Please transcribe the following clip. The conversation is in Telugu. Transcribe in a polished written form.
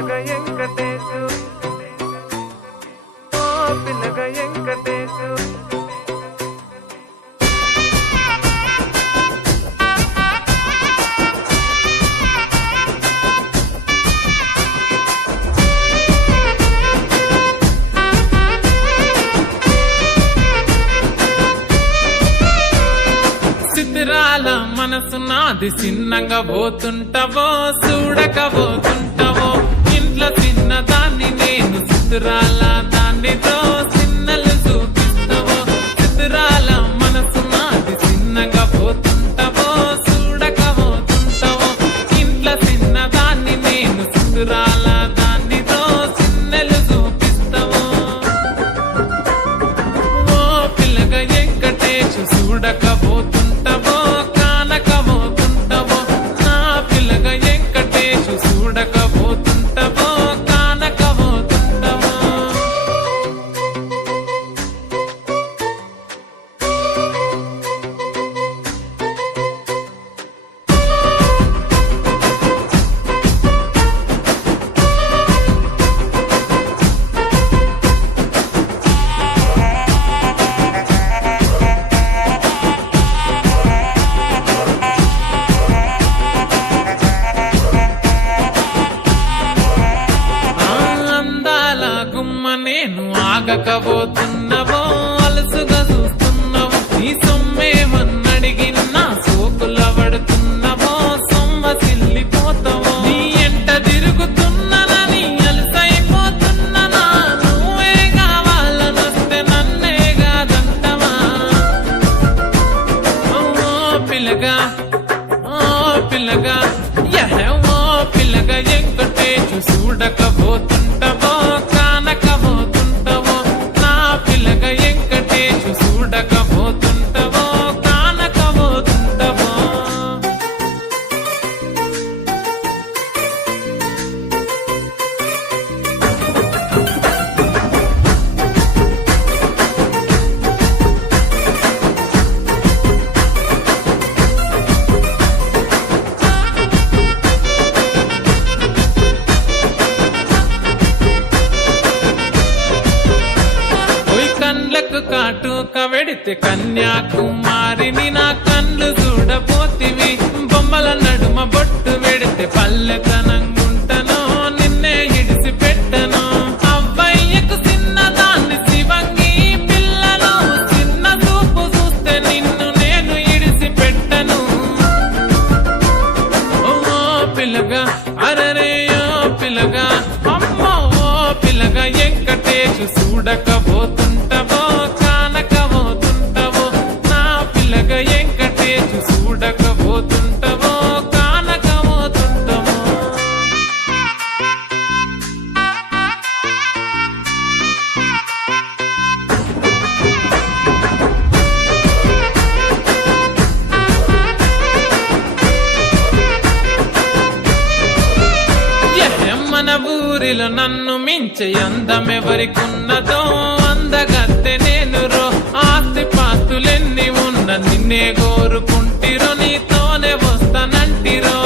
పిల్లగ వెంకటేశు ఓ పిల్లగ వెంకటేశు సిద్ధిరాల మనసు నాది చిన్నగా పోతుంటావో చూడకపోతుంటావో ఇంట్లో చిన్న దాన్ని నేను సిద్ధిరాల దాన్నితో చిన్నలు చూపిస్తావో సిద్ధిరాల మనసు నాది చిన్నగా పోతుంటావో చూడకపోతుంటావో ఇంట్లో చిన్న దాన్ని నేను సిద్ధిరాల దాన్నితో చిన్నలు చూపిస్తావో ఓ పిల్లగ వెంకటేశు చూడకపోతుంటావో నేను ఆగకపోతున్నావో అలసుగా చూస్తున్నావో నీ సొమ్మేమన్నడిగినా సోకుల పడుతున్నావో సొమ్మ సిల్లిపోతావో నీ ఎంట తిరుగుతున్నానని అలసైపోతున్నానా నువ్వే కావాలనొస్తే నన్నే కాదంటవా ఓ పిల్లగా ఓ పిల్లగా వెంకటేశు చూడకపోతుంటావో కానకపోతుంటావో నా పిల్లగ వెంకటేశు చూడకపోతుంటావో కానకపోతుంటావో కండ్లకు కాటుక వెడితే కన్యాకుమారిని నా కళ్ళు చూడపోతివి బొమ్మల నడుమ బొట్టు వెడితే పల్లెతనంగుంటను నిన్నే ఇడిసి పెట్టను అవ్వయ్యకు చిన్నదాన్ని శివంగి పిల్లను చిన్న చూపు చూస్తే నిన్ను నేను ఇడిసి పెట్టను ఓ పిల్లగా అరరే ఓ పిల్లగా అమ్మో ఓ పిల్లగా వెంకటేశు చూడకపోతుంటావో కానకపోతుంటావో నా పిల్లగ వెంకటేశు చూడకపోతుంటావో కానకపోతుంటావో మన ఊరిలో నన్ను మించే అందమెవరికున్నదో అందగత్తె నేను రో ఆస్తి పాస్తులెన్ని ఉన్న నిన్నే కోరుకుంటిరో నీతోనే వస్తానంటిరో